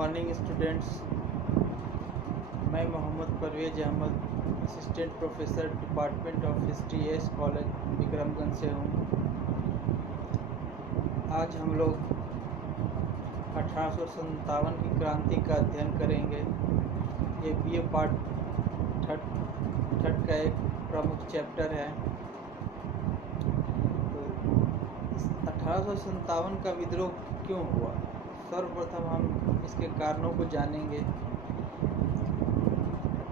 Morning students. मैं Mohammad Parvez Ahmad, assistant professor department of history S college Vikramganj से हूँ। आज हम लोग 1857 की क्रांति का अध्ययन करेंगे। ये बीए पार्ट थर्ड का एक प्रमुख चैप्टर है। तो 1857 का विद्रोह क्यों हुआ, सर्वप्रथम हम इसके कारणों को जानेंगे।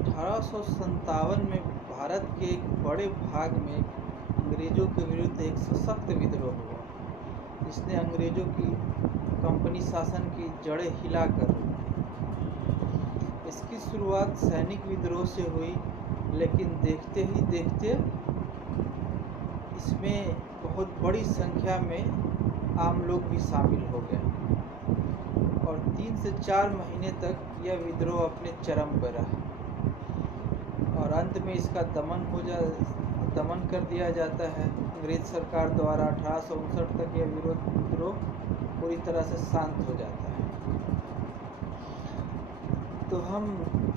1857 में भारत के एक बड़े भाग में अंग्रेज़ों के विरुद्ध एक सशक्त विद्रोह हुआ, जिसने अंग्रेज़ों की कंपनी शासन की जड़ें हिलाकर रख दी। इसकी शुरुआत सैनिक विद्रोह से हुई, लेकिन देखते ही देखते इसमें बहुत बड़ी संख्या में आम लोग भी शामिल हो गए और 3 से 4 महीने तक यह विद्रोह अपने चरम पर रहा और अंत में इसका दमन कर दिया जाता है अंग्रेज सरकार द्वारा। 1859 तक यह विद्रोह पूरी तरह से शांत हो जाता है। तो हम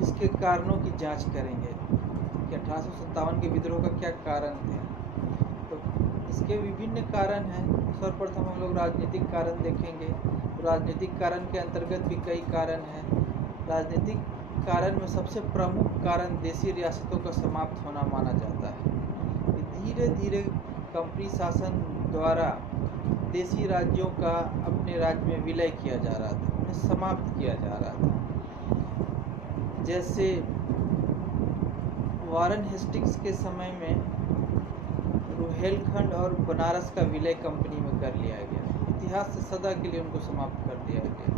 इसके कारणों की जांच करेंगे कि 1857 के विद्रोह का क्या कारण थे। तो इसके विभिन्न कारण हैं। सर्वप्रथम हम लोग राजनीतिक कारण देखेंगे। राजनीतिक कारण के अंतर्गत भी कई कारण हैं। राजनीतिक कारण में सबसे प्रमुख कारण देशी रियासतों का समाप्त होना माना जाता है। धीरे धीरे कंपनी शासन द्वारा देशी राज्यों का अपने राज्य में विलय किया जा रहा था, उन्हें समाप्त किया जा रहा था। जैसे वारन हेस्टिंग्स के समय में रुहेलखंड और बनारस का विलय कंपनी में कर लिया गया। इतिहास से सदा के लिए उनको समाप्त कर दिया गया।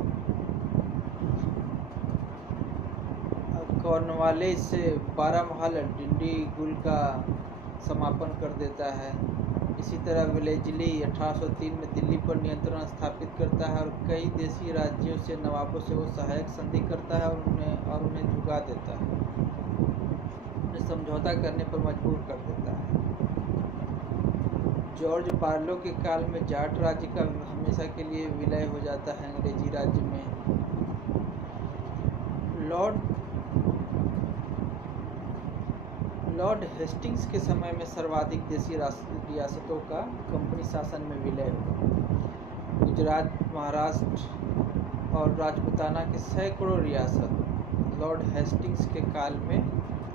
कॉर्नवालिस से बारामहल डिंडीगुल का समापन कर देता है। इसी तरह वेलेस्ली 1803 में दिल्ली पर नियंत्रण स्थापित करता है और कई देशी राज्यों से नवाबों से वो सहायक संधि करता है और उन्हें झुका देता है, उन्हें समझौता करने पर मजबूर कर देता है। जॉर्ज बार्लो के काल में जाट राज्य का हमेशा के लिए विलय हो जाता है अंग्रेजी राज्य में। लॉर्ड हेस्टिंग्स के समय में सर्वाधिक देशी रियासतों का कंपनी शासन में विलय हुआ। गुजरात, महाराष्ट्र और राजपूताना के सैकड़ों रियासत लॉर्ड हेस्टिंग्स के काल में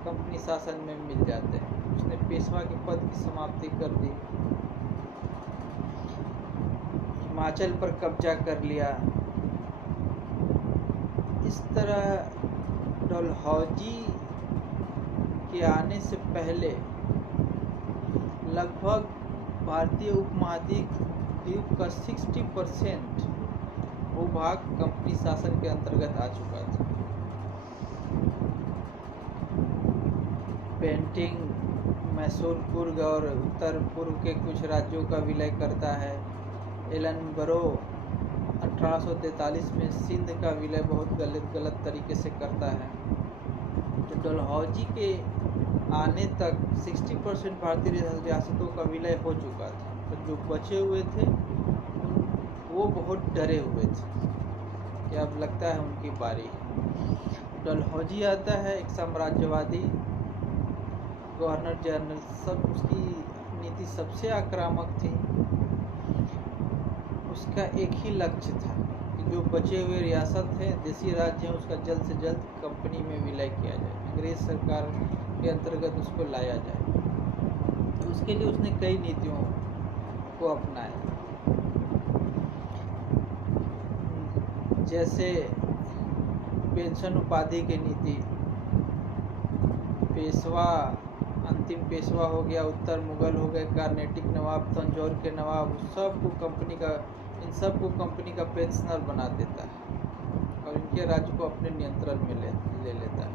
कंपनी शासन में मिल जाते हैं। उसने पेशवा के पद की समाप्ति कर दी, हिमाचल पर कब्जा कर लिया। इस तरह डलहौजी के आने से पहले लगभग भारतीय उपमहाद्वीप का 60% भूभाग कंपनी शासन के अंतर्गत आ चुका था। पेंटिंग मैसूर और उत्तर पूर्व के कुछ राज्यों का विलय करता है। एलनबरो 1843 में सिंध का विलय बहुत गलत तरीके से करता है। तो डलहौजी के आने तक 60% भारतीय रियासतों का विलय हो चुका था। तो जो बचे हुए थे वो बहुत डरे हुए थे कि अब लगता है उनकी बारी है। डलहौजी आता है, एक साम्राज्यवादी गवर्नर जनरल, सब उसकी नीति सबसे आक्रामक थी। उसका एक ही लक्ष्य था कि जो बचे हुए रियासत हैं, देशी राज्य हैं, उसका जल्द से जल्द कंपनी में विलय किया जाए, अंग्रेज सरकार के अंतर्गत उसको लाया जाए। तो उसके लिए उसने कई नीतियों को अपनाया, जैसे पेंशन उपाधि की नीति। पेशवा, अंतिम पेशवा हो गया, उत्तर मुगल हो गए, कार्नेटिक नवाब, तंजौर के नवाब, इन सबको कंपनी का पेंशनर बना देता है और इनके राज्य को अपने नियंत्रण में ले लेता है।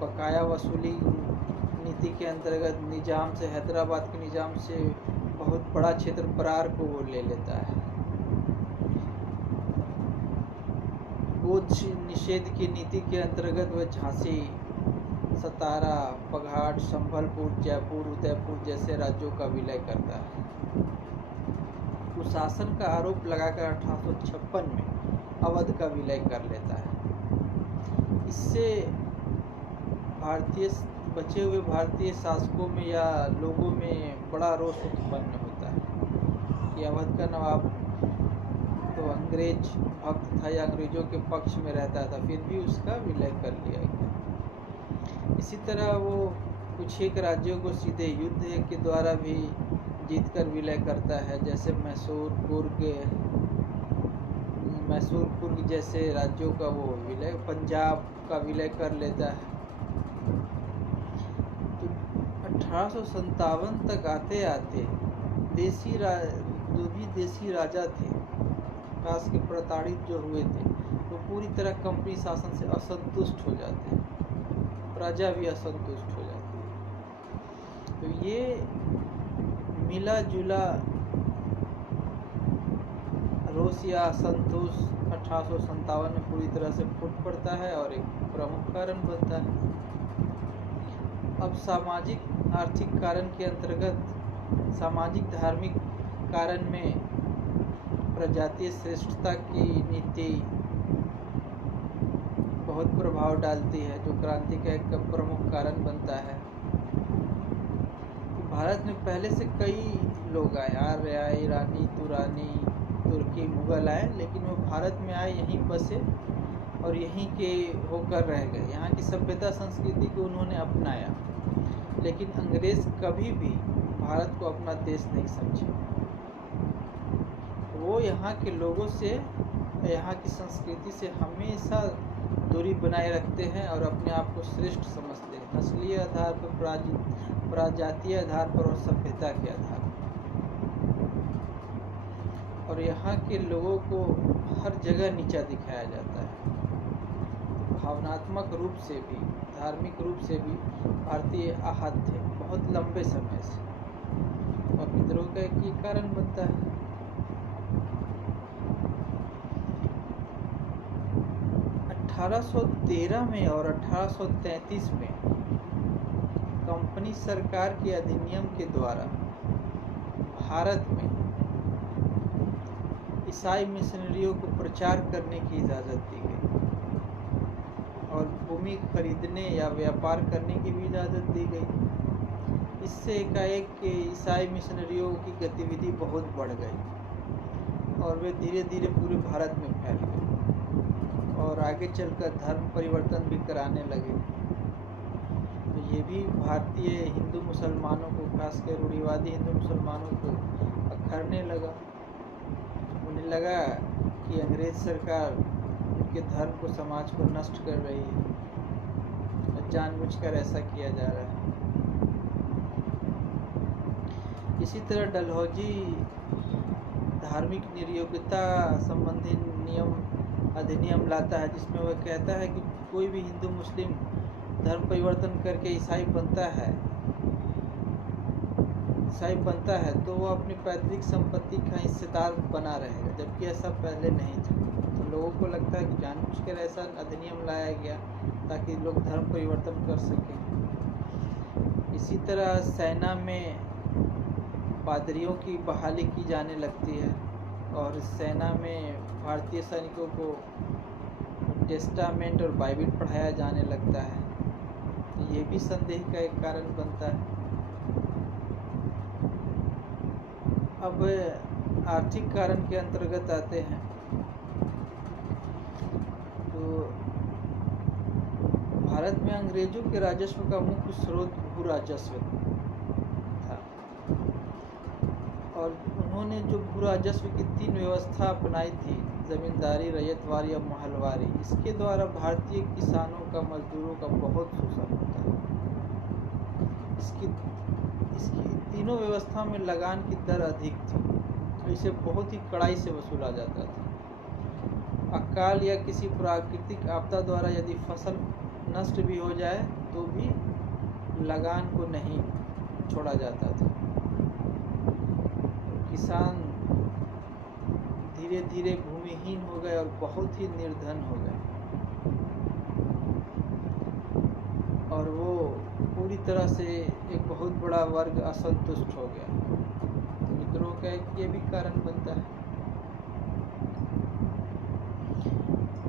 बकाया वसूली नीति के अंतर्गत निजाम से, हैदराबाद के निजाम से बहुत बड़ा क्षेत्र बरार को वो ले लेता है। बोझ निषेध की नीति के अंतर्गत वह झांसी, सतारा, पघाट, संभलपुर, जयपुर, उदयपुर जैसे राज्यों का विलय करता है। कुशासन का आरोप लगाकर 1856 में अवध का विलय कर लेता है। इससे बचे हुए भारतीय शासकों में या लोगों में बड़ा रोष उत्पन्न होता है कि अवध का नवाब तो अंग्रेज भक्त था या अंग्रेजों के पक्ष में रहता था, फिर भी उसका विलय कर लिया गया। इसी तरह वो कुछ एक राज्यों को सीधे युद्ध के द्वारा भी जीतकर विलय करता है, जैसे मैसूर कुर्ग जैसे राज्यों का वो विलय, पंजाब का विलय कर लेता है। तो 1857 तक आते आते जो भी देसी राजा थे, खास के प्रताड़ित जो हुए थे, वो पूरी तरह कंपनी शासन से असंतुष्ट हो जाते हैं, प्रजा भी असंतुष्ट हो जाती है। तो ये मिला जुला रोष या असंतोष 1857 में पूरी तरह से फूट पड़ता है और एक प्रमुख कारण बनता है। अब सामाजिक आर्थिक कारण के अंतर्गत सामाजिक धार्मिक कारण में प्रजातीय श्रेष्ठता की नीति बहुत प्रभाव डालती है, जो क्रांति का एक प्रमुख कारण बनता है। भारत में पहले से कई लोग आए, आर्य आए, ईरानी, तुरानी, तुर्की, मुगल आए, लेकिन वो भारत में आए, यहीं बसे और यहीं के होकर रह गए। यहाँ की सभ्यता संस्कृति को उन्होंने अपनाया, लेकिन अंग्रेज कभी भी भारत को अपना देश नहीं समझे। वो यहाँ के लोगों से, यहाँ की संस्कृति से हमेशा दूरी बनाए रखते हैं और अपने आप को श्रेष्ठ समझते हैं, नस्लीय आधार पर, प्रजातीय आधार पर और सभ्यता के आधार पर। और यहाँ के लोगों को हर जगह नीचा दिखाया जाता है। भावनात्मक रूप से भी, धार्मिक रूप से भी भारतीय आहत थे बहुत लंबे समय से, और विद्रोह का एक ही कारण बनता है। 1813 में और 1833 में कंपनी सरकार के अधिनियम के द्वारा भारत में ईसाई मिशनरियों को प्रचार करने की इजाज़त दी गई और भूमि खरीदने या व्यापार करने की भी इजाज़त दी गई। इससे एकाएक ईसाई मिशनरियों की गतिविधि बहुत बढ़ गई और वे धीरे धीरे पूरे भारत में फैल गए और आगे चलकर धर्म परिवर्तन भी कराने लगे। तो ये भी भारतीय हिंदू मुसलमानों को, खासकर रूढ़िवादी हिंदू मुसलमानों को अखरने लगा। उन्हें लगा कि अंग्रेज सरकार उनके धर्म को, समाज को नष्ट कर रही है और जानबूझकर ऐसा किया जा रहा है। इसी तरह डलहौजी धार्मिक निर्योग्यता संबंधी अधिनियम लाता है, जिसमें वह कहता है कि कोई भी हिंदू मुस्लिम धर्म परिवर्तन करके ईसाई बनता है तो वो अपनी पैतृक संपत्ति का हिस्सेदार बना रहेगा, जबकि ऐसा पहले नहीं था। तो लोगों को लगता है कि जानबूझकर ऐसा अधिनियम लाया गया ताकि लोग धर्म परिवर्तन कर सकें। इसी तरह सेना में पादरियों की बहाली की जाने लगती है और सेना में भारतीय सैनिकों को टेस्टामेंट और बाइबिल पढ़ाया जाने लगता है। तो ये भी संदेह का एक कारण बनता है। अब आर्थिक कारण के अंतर्गत आते हैं तो भारत में अंग्रेजों के राजस्व का मुख्य स्रोत भू राजस्व था और उन्होंने जो भू राजस्व की 3 व्यवस्था अपनाई थी, जमींदारी, रैयतवारी और महलवारी, इसके द्वारा भारतीय किसानों का, मजदूरों का बहुत शोषण होता है। इसकी तीनों व्यवस्था में लगान की दर अधिक थी, तो इसे बहुत ही कड़ाई से वसूला जाता था। अकाल या किसी प्राकृतिक आपदा द्वारा यदि फसल नष्ट भी हो जाए तो भी लगान को नहीं छोड़ा जाता था। किसान धीरे धीरे भूमिहीन हो गए और बहुत ही निर्धन हो गए और वो पूरी तरह से एक बहुत बड़ा वर्ग असंतुष्ट हो गया। विद्रोह का एक ये भी कारण बनता है।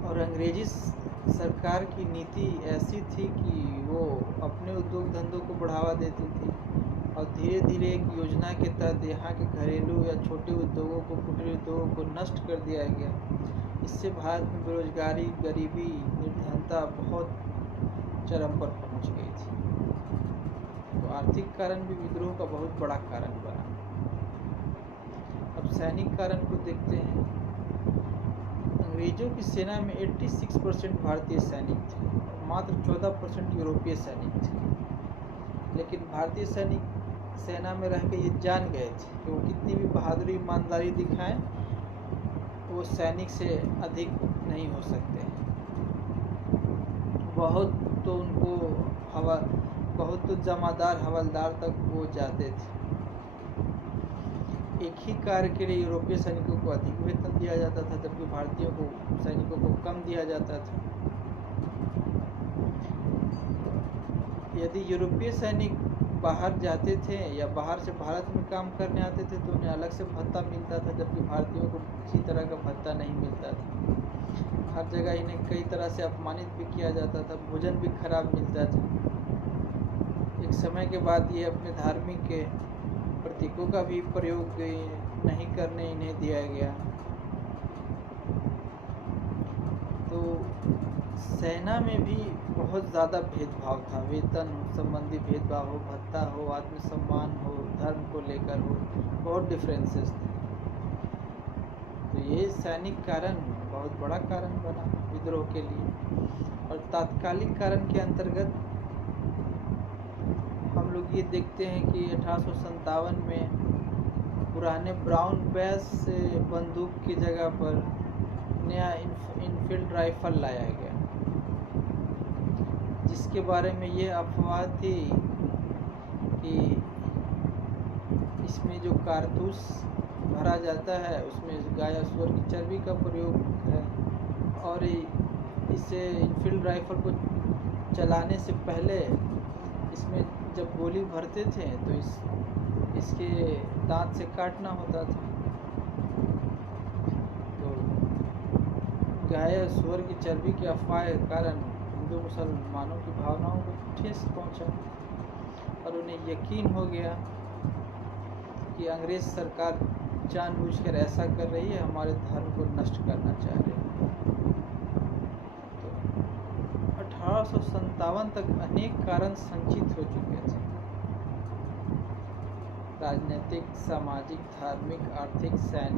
और अंग्रेजी सरकार की नीति ऐसी थी कि वो अपने उद्योग धंधों को बढ़ावा देती थी और धीरे धीरे एक योजना के तहत यहाँ के घरेलू या छोटे उद्योगों को, कुटीर उद्योगों को नष्ट कर दिया गया। इससे भारत में बेरोजगारी, गरीबी, निर्धनता बहुत चरम पर पहुँच गई थी। तो आर्थिक कारण भी विद्रोह का बहुत बड़ा कारण बना। अब सैनिक कारण को देखते हैं। अंग्रेजों की सेना में 86% भारतीय सैनिक थे और मात्र 14% यूरोपीय सैनिक थे। लेकिन भारतीय सैनिक सेना में रह के ये जान गए थे कि वो कितनी भी बहादुरी, ईमानदारी दिखाएं, वो सैनिक से अधिक नहीं हो सकते। बहुत तो जमादार, हवलदार तक वो जाते थे। एक ही कार्य के लिए यूरोपीय सैनिकों को अधिक वेतन दिया जाता था, जबकि भारतीय सैनिकों को कम दिया जाता था। यदि यूरोपीय सैनिक बाहर जाते थे या बाहर से भारत में काम करने आते थे तो उन्हें अलग से भत्ता मिलता था, जबकि भारतीयों को किसी तरह का भत्ता नहीं मिलता था। हर जगह इन्हें कई तरह से अपमानित भी किया जाता था, भोजन भी खराब मिलता था। एक समय के बाद ये अपने धार्मिक के प्रतीकों का भी प्रयोग नहीं करने इन्हें दिया गया। तो सेना में भी बहुत ज़्यादा भेदभाव था, वेतन संबंधी भेदभाव हो, भत्ता हो, आत्मसम्मान हो, धर्म को लेकर हो, बहुत डिफरेंसेस थे। तो ये सैनिक कारण बहुत बड़ा कारण बना विद्रोह के लिए। और तात्कालिक कारण के अंतर्गत हम लोग ये देखते हैं कि 1857 में पुराने ब्राउन बेस बंदूक की जगह पर नया इनफील्ड राइफल लाया गया, जिसके बारे में ये अफवाह थी कि इसमें जो कारतूस भरा जाता है उसमें गाय और सूअर की चर्बी का प्रयोग है। और इसे इनफील्ड राइफल को चलाने से पहले इसमें जब गोली भरते थे तो इसके दांत से काटना होता था। तो गाय और सूअर की चर्बी की अफवाह के कारण हिंदू मुसलमानों की भावनाओं को ठेस पहुंचा और उन्हें यकीन हो गया कि अंग्रेज सरकार जानबूझकर ऐसा कर रही है, हमारे धर्म को नष्ट करना चाह रही है। तो 1857 तक अनेक कारण संचित हो चुके थे। राजनीतिक, सामाजिक, धार्मिक, आर्थिक, सैनिक,